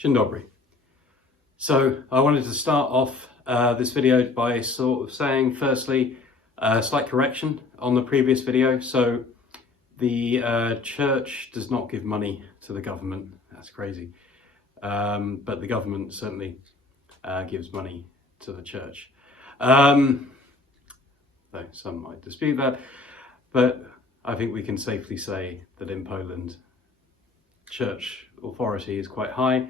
Dzień dobry. So I wanted to start off this video by sort of saying, firstly, a slight correction on the previous video. So the church does not give money to the government. That's crazy. But the government certainly gives money to the church. Though some might dispute that, but I think we can safely say that in Poland, church authority is quite high.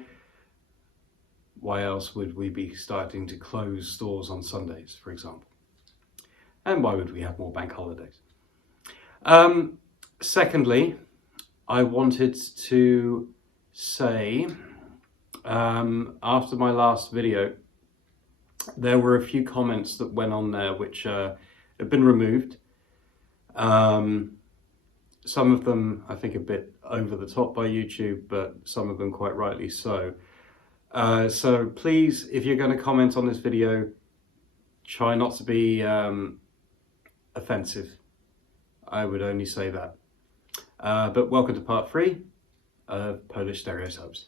Why else would we be starting to close stores on Sundays, for example? And why would we have more bank holidays? Secondly, I wanted to say, after my last video, there were a few comments that went on there which have been removed. Some of them, I think, a bit over the top by YouTube, but some of them quite rightly so. So please, if you're going to comment on this video, try not to be offensive. I would only say that. But welcome to part 3 of Polish Stereotypes.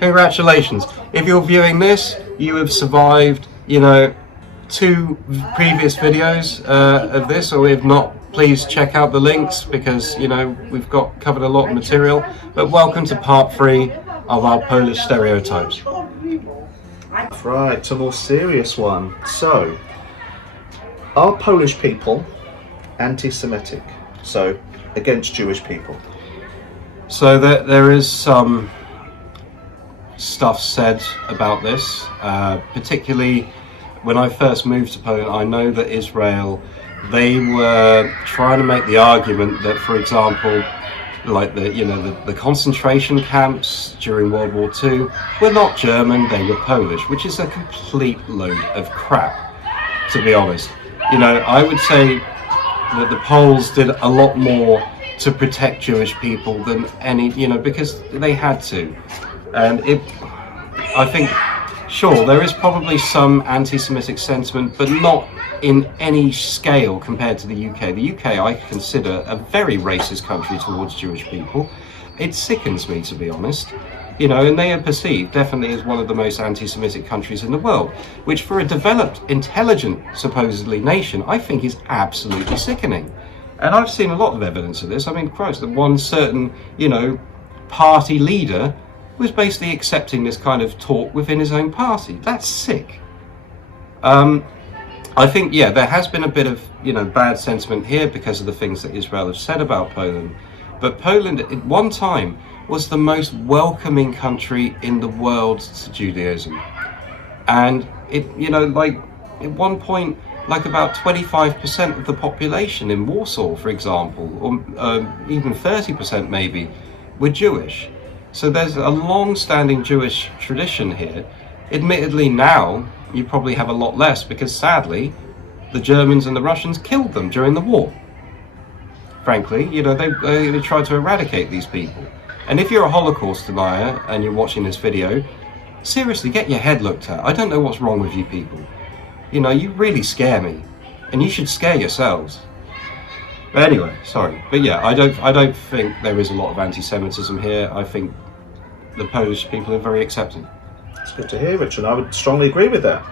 Congratulations. If you're viewing this, you have survived, 2 previous videos of this, or if not, please check out the links because, we've covered a lot of material. But welcome to part 3 of our Polish stereotypes. Right, to a more serious one. So, are Polish people anti-Semitic? So, against Jewish people? So there is some stuff said about this, particularly when I first moved to Poland. I know that Israel, they were trying to make the argument that, for example, like the concentration camps during World War II were not German, they were Polish, which is a complete load of crap, to be honest. I would say that the Poles did a lot more to protect Jewish people than any, because they had to. And I think, sure, there is probably some anti-Semitic sentiment, but not in any scale compared to the UK. The UK I consider a very racist country towards Jewish people. It sickens me, to be honest. And they are perceived definitely as one of the most anti-Semitic countries in the world, which for a developed, intelligent, supposedly nation, I think is absolutely sickening. And I've seen a lot of evidence of this. I mean, Christ, that one certain, party leader was basically accepting this kind of talk within his own party. That's sick. I think, there has been a bit of, bad sentiment here because of the things that Israel has said about Poland. But Poland, at one time, was the most welcoming country in the world to Judaism. And it, at one point, about 25% of the population in Warsaw, for example, or even 30% maybe, were Jewish. So there's a long-standing Jewish tradition here. Admittedly now, you probably have a lot less because sadly, the Germans and the Russians killed them during the war. Frankly, they tried to eradicate these people. And if you're a Holocaust denier and you're watching this video, seriously, get your head looked at. I don't know what's wrong with you people. You really scare me. And you should scare yourselves. But anyway, sorry. But yeah, I don't think there is a lot of anti-Semitism here. I think the Polish people are very accepting. It's good to hear, Richard. I would strongly agree with that.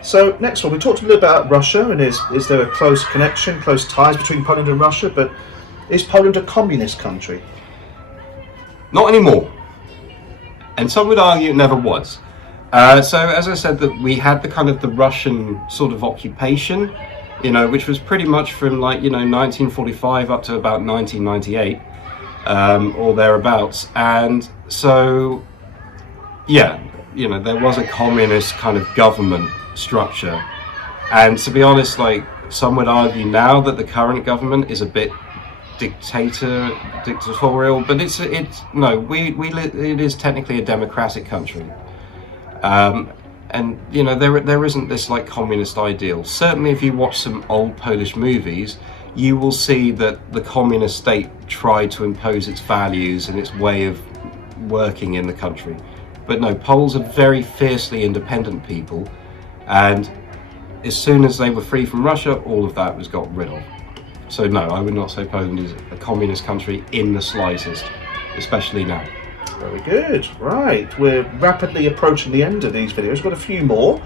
So next one, we talked a little about Russia and is there a close connection, close ties between Poland and Russia, but is Poland a communist country? Not anymore. And some would argue it never was. So as I said, that we had the Russian sort of occupation, which was pretty much from 1945 up to about 1998, or thereabouts. And so, there was a communist kind of government structure. And to be honest, like, some would argue now that the current government is a bit dictatorial, but it is technically a democratic country. And you know, there isn't this like communist ideal. Certainly if you watch some old Polish movies, you will see that the communist state tried to impose its values and its way of working in the country. But no, Poles are very fiercely independent people, and as soon as they were free from Russia, all of that was got rid of. So no, I would not say Poland is a communist country in the slightest, especially now. Very good. Right, we're rapidly approaching the end of these videos. We've got a few more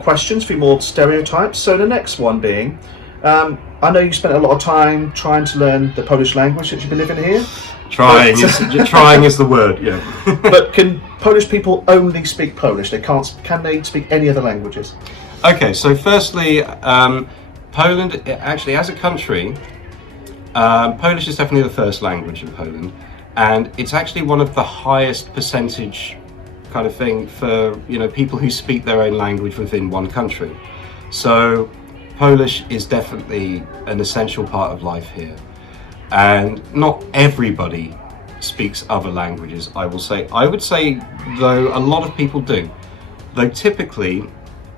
questions, a few more stereotypes. So the next one being, I know you spent a lot of time trying to learn the Polish language since you've been living here. Trying is the word, yeah. But can Polish people only speak Polish? Can they speak any other languages? Okay, so firstly, Poland, actually, as a country, Polish is definitely the first language in Poland, and it's actually one of the highest percentage kind of thing for, you know, people who speak their own language within one country. So Polish is definitely an essential part of life here, and not everybody speaks other languages, I will say. I would say, though, a lot of people do, though typically,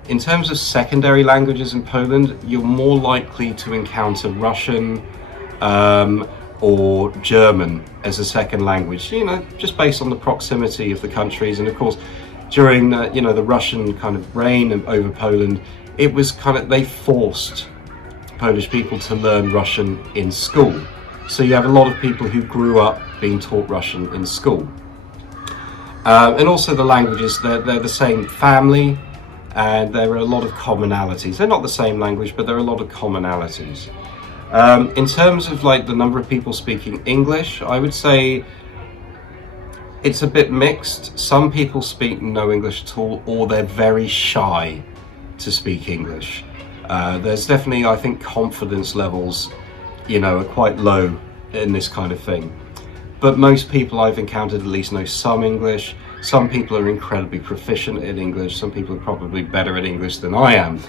in terms of secondary languages in Poland, you're more likely to encounter Russian or German as a second language, you know, just based on the proximity of the countries. And of course, during the Russian kind of reign over Poland, it was kind of, they forced Polish people to learn Russian in school. So you have a lot of people who grew up being taught Russian in school. And also the languages, they're the same family, and there are a lot of commonalities. They're not the same language, but there are a lot of commonalities. In terms of like the number of people speaking English, I would say it's a bit mixed. Some people speak no English at all, or they're very shy to speak English. There's definitely, I think, confidence levels, you know, are quite low in this kind of thing. But most people I've encountered at least know some English. Some people are incredibly proficient in English. Some people are probably better at English than I am.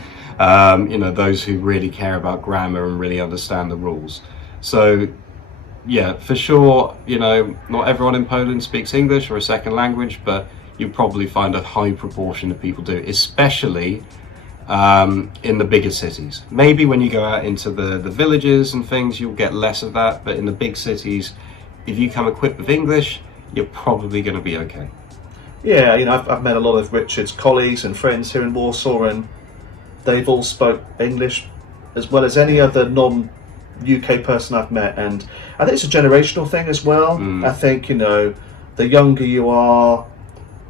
You know, those who really care about grammar and really understand the rules. So, yeah, for sure, you know, not everyone in Poland speaks English or a second language, but you probably find a high proportion of people do, especially in the bigger cities. Maybe when you go out into the villages and things, you'll get less of that, but in the big cities, if you come equipped with English, you're probably going to be okay. Yeah, you know, I've met a lot of Richard's colleagues and friends here in Warsaw, and they've all spoke English as well as any other non-UK person I've met. And I think it's a generational thing as well. I think, you know, the younger you are,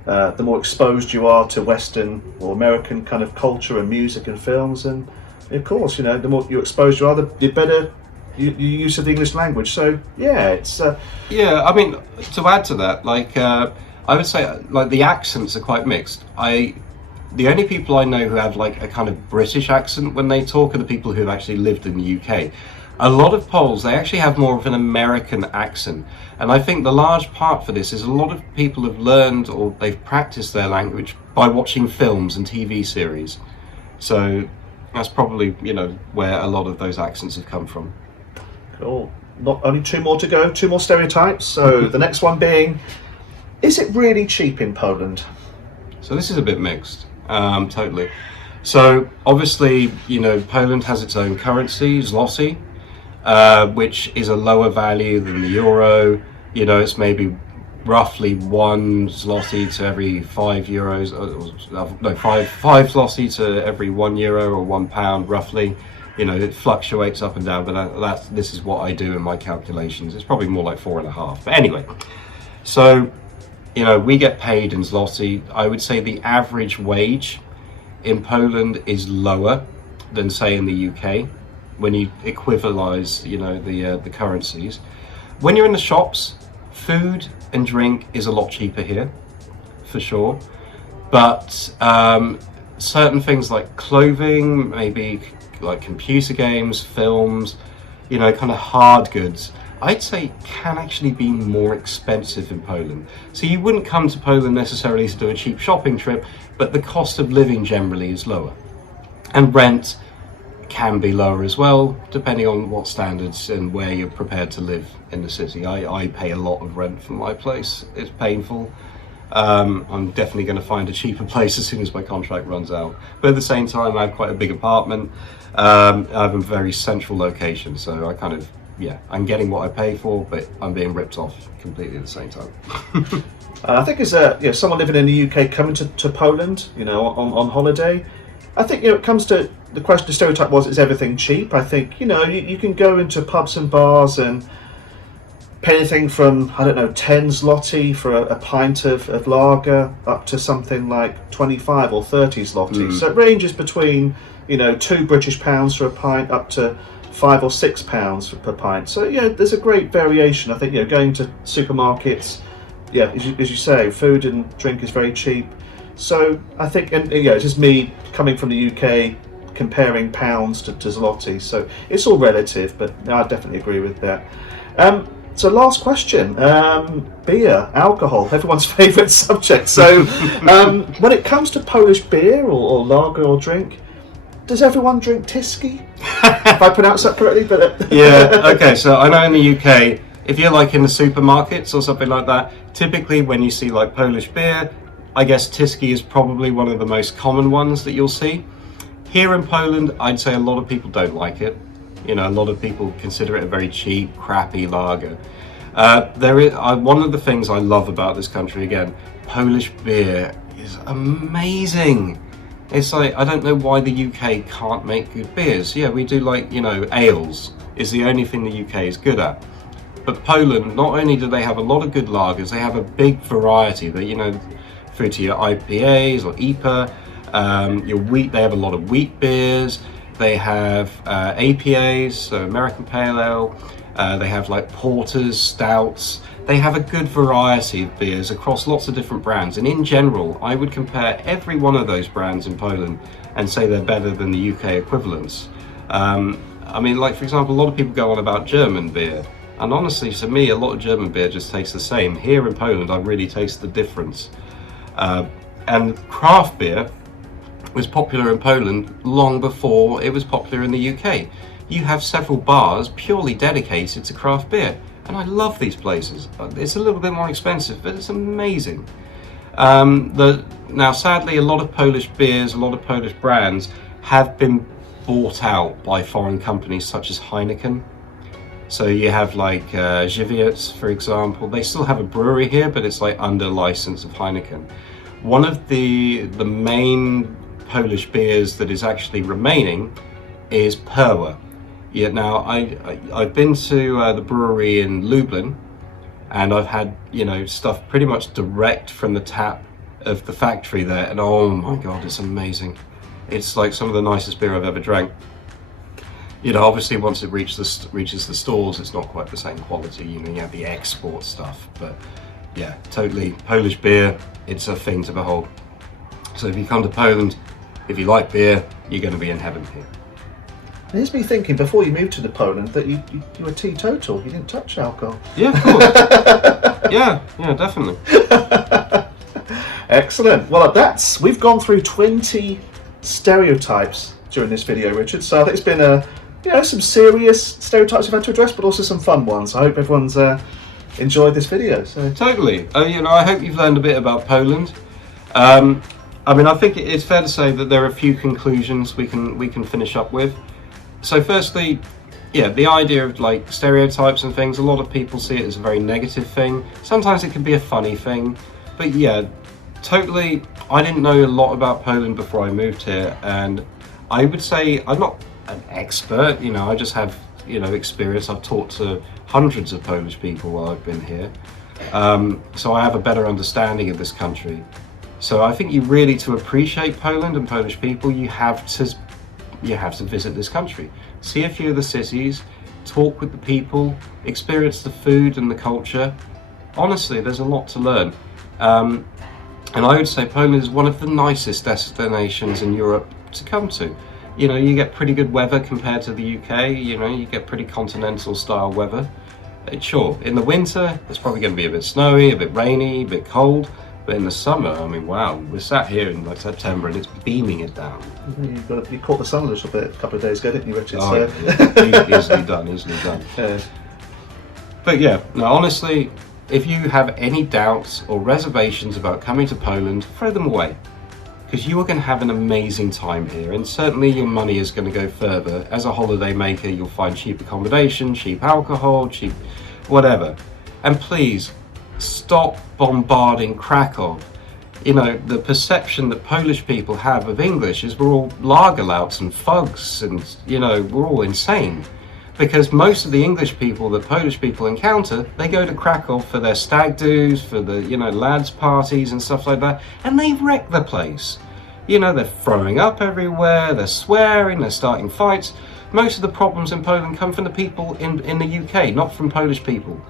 the more exposed you are to Western or American kind of culture and music and films. And of course, you know, the more you exposed you are, the better your use of the English language. So yeah, it's yeah, I mean, to add to that, like I would say, like, the accents are quite mixed. The only people I know who have like a kind of British accent when they talk are the people who have actually lived in the UK. A lot of Poles, they actually have more of an American accent. And I think the large part for this is a lot of people have learned, or they've practiced their language by watching films and TV series. So that's probably, you know, where a lot of those accents have come from. Cool. Not only two more to go, two more stereotypes. So the next one being, is it really cheap in Poland? So this is a bit mixed, totally. So obviously, you know, Poland has its own currency, zloty, which is a lower value than the euro. You know, it's maybe roughly 1 zloty to every 5 euros, no, 5 zloty to every 1 euro or 1 pound, roughly. You know, it fluctuates up and down, but this is what I do in my calculations. It's probably more like 4.5. But anyway, so, you know, we get paid in zloty. I would say the average wage in Poland is lower than, say, in the UK when you equivalize, you know, the currencies. When you're in the shops, food and drink is a lot cheaper here, for sure. But certain things like clothing, maybe like computer games, films, you know, kind of hard goods, I'd say can actually be more expensive in Poland. So you wouldn't come to Poland necessarily to do a cheap shopping trip, but the cost of living generally is lower. And rent can be lower as well, depending on what standards and where you're prepared to live in the city. I pay a lot of rent for my place. It's painful. I'm definitely going to find a cheaper place as soon as my contract runs out. But at the same time, I have quite a big apartment. I have a very central location, so I kind of, I'm getting what I pay for, but I'm being ripped off completely at the same time. I think as someone living in the UK coming to Poland, on holiday, I think it comes to the question. The stereotype was, is everything cheap? I think you can go into pubs and bars and pay anything from 10 zloty for a pint of lager up to something like 25 or 30 zloty. So it ranges between £2 British for a pint up to £5 or £6 per pint. So there's a great variation. I think going to supermarkets, as you say, food and drink is very cheap. So I think, and it's just me coming from the UK comparing pounds to zloty. So it's all relative, but I definitely agree with that. So last question, beer, alcohol, everyone's favourite subject. So when it comes to Polish beer or lager or drink, does everyone drink Tyskie? If I pronounce that correctly? Okay, so I know in the UK, if you're like in the supermarkets or something like that, typically when you see like Polish beer, I guess Tyskie is probably one of the most common ones that you'll see. Here in Poland, I'd say a lot of people don't like it. A lot of people consider it a very cheap, crappy lager. One of the things I love about this country, again, Polish beer is amazing. It's like, I don't know why the UK can't make good beers. Yeah, we do like, ales is the only thing the UK is good at. But Poland, not only do they have a lot of good lagers, they have a big variety that, through to your IPAs or IPA, your wheat, they have a lot of wheat beers. They have APAs, so American Pale Ale. They have like porters, stouts. They have a good variety of beers across lots of different brands. And in general, I would compare every one of those brands in Poland and say they're better than the UK equivalents. Like for example, a lot of people go on about German beer. And honestly, to me, a lot of German beer just tastes the same. Here in Poland, I really taste the difference. And craft beer was popular in Poland long before it was popular in the UK. You have several bars purely dedicated to craft beer, and I love these places. It's a little bit more expensive, but it's amazing. Now, sadly, a lot of Polish beers, a lot of Polish brands have been bought out by foreign companies such as Heineken. So you have like Żywiec, for example. They still have a brewery here, but it's like under license of Heineken. One of the main Polish beers that is actually remaining is Perła. Now I've been to the brewery in Lublin, and I've had stuff pretty much direct from the tap of the factory there, and oh my god, it's amazing. It's like some of the nicest beer I've ever drank. Obviously once it reaches the stores, it's not quite the same quality. You have the export stuff, but yeah, totally Polish beer. It's a thing to behold. So if you come to Poland, if you like beer, you're going to be in heaven here. It is me thinking, before you moved to Poland, that you were teetotal. You didn't touch alcohol. Yeah, of course. yeah, definitely. Excellent. Well, we've gone through 20 stereotypes during this video, Richard. So I think it's been some serious stereotypes we've had to address, but also some fun ones. I hope everyone's enjoyed this video. So totally. I hope you've learned a bit about Poland. I think it's fair to say that there are a few conclusions we can finish up with. So firstly, the idea of like stereotypes and things, a lot of people see it as a very negative thing. Sometimes it can be a funny thing, but totally, I didn't know a lot about Poland before I moved here, and I would say I'm not an expert, I just have, experience. I've talked to hundreds of Polish people while I've been here. So I have a better understanding of this country. So I think to appreciate Poland and Polish people, you have to visit this country. See a few of the cities, talk with the people, experience the food and the culture. Honestly, there's a lot to learn. And I would say Poland is one of the nicest destinations in Europe to come to. You get pretty good weather compared to the UK, you get pretty continental style weather. Sure, in the winter, it's probably going to be a bit snowy, a bit rainy, a bit cold. But in the summer, I mean, wow, we're sat here in like September and it's beaming it down. You caught the sun a little bit a couple of days ago, didn't you, Richard? Oh, yeah. Easily done, easily done. Yeah. But yeah, no, honestly, if you have any doubts or reservations about coming to Poland, throw them away. Because you are going to have an amazing time here, and certainly your money is going to go further. As a holiday maker, you'll find cheap accommodation, cheap alcohol, cheap whatever. And please, stop bombarding Krakow. You know, the perception that Polish people have of English is we're all lagerlouts and thugs and, you know, we're all insane. Because most of the English people that Polish people encounter, they go to Krakow for their stag do's, for the, you know, lads parties and stuff like that, and they wreck the place. You know, they're throwing up everywhere, they're swearing, they're starting fights. Most of the problems in Poland come from the people in the UK, not from Polish people.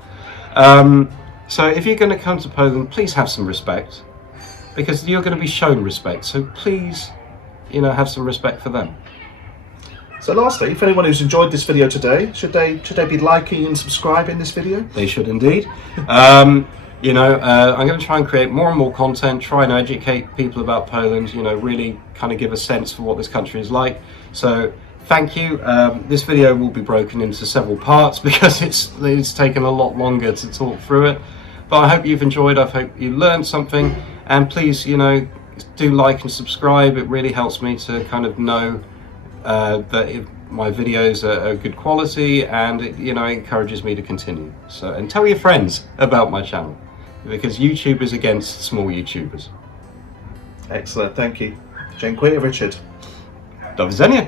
So if you're going to come to Poland, please have some respect, because you're going to be shown respect. So please, you know, have some respect for them. So lastly, if anyone who's enjoyed this video today, should they be liking and subscribing this video? They should indeed. You know, I'm going to try and create more and more content, try and educate people about Poland, you know, really kind of give a sense for what this country is like. So thank you. This video will be broken into several parts because it's taken a lot longer to talk through it. But I hope you've enjoyed, I hope you learned something, and please, you know, do like and subscribe. It really helps me to kind of know that my videos are good quality, and it, you know, encourages me to continue. So, and tell your friends about my channel, because YouTube is against small YouTubers. Excellent, thank you. Dziękuję, Richard. Do widzenia.